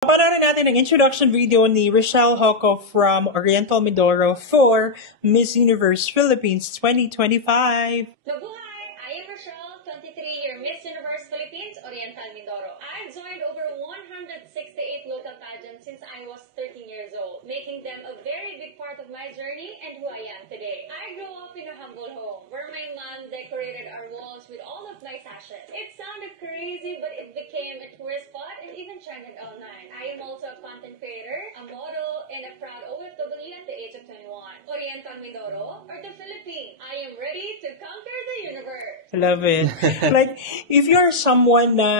Panorin natin ang introduction video ni Rochelle Hoco from Oriental Mindoro for Miss Universe Philippines 2025. Mabuhay! I am Rochelle, 23-year Miss Universe Philippines, Oriental Mindoro. I've joined over 168 local pageants since I was 13 years old, making them a very big part of my journey and who I am today. I grew up in a humble home where my mom decorated our walls with all of my sashes. It sounded crazy, but it became a tourist spot and even trended online. I am also a content creator, a model, and a proud OFW at the age of 21. Oriental Mindoro or the Philippines, I am ready to conquer the universe. Love it. Like, if you're someone na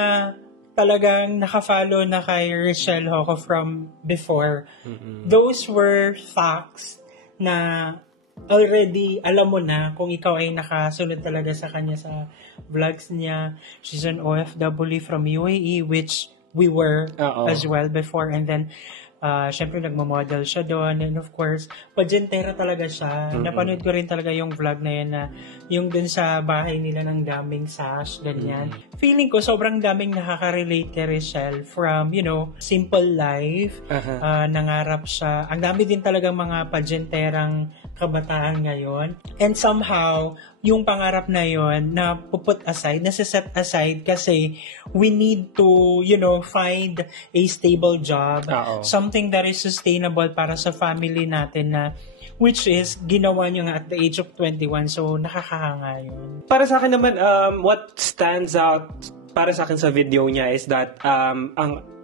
talagang nakafollow na kay Rochelle Hoco from before, those were facts na already alam mo na kung ikaw ay nakasunod talaga sa kanya sa vlogs niya. She's an OFW from UAE, which we were as well before. And then, syempre nagmamodel siya doon. And of course, pageantera talaga siya. Napanood ko rin talaga yung vlog na yun na yung dun sa bahay nila ng daming sash, ganyan. Feeling ko sobrang daming nakaka-relate kay Rochelle from, you know, simple life. Nangarap siya. Ang dami din talagang mga pageanterang kabataan ngayon. And somehow, yung pangarap na yon na puput aside, nasa-set aside kasi we need to, you know, find a stable job. Something that is sustainable para sa family natin na which is ginawa nyo nga at the age of 21. So, nakakahanga yun. Para sa akin naman, what stands out para sa akin sa video niya is that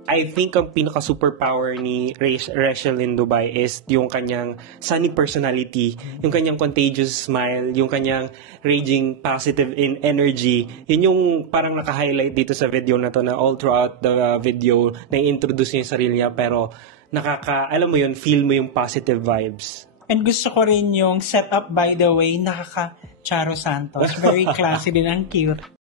I think ang pinaka-superpower ni Rochelle in Dubai is yung kanyang sunny personality, yung kanyang contagious smile, yung kanyang raging positive in energy. Yun yung parang naka-highlight dito sa video na to na all throughout the video na-introduce niya yung sarili niya pero alam mo yun, feel mo yung positive vibes. And gusto ko rin yung setup, by the way, nakaka-Charo Santos. Very classy din, ang cute.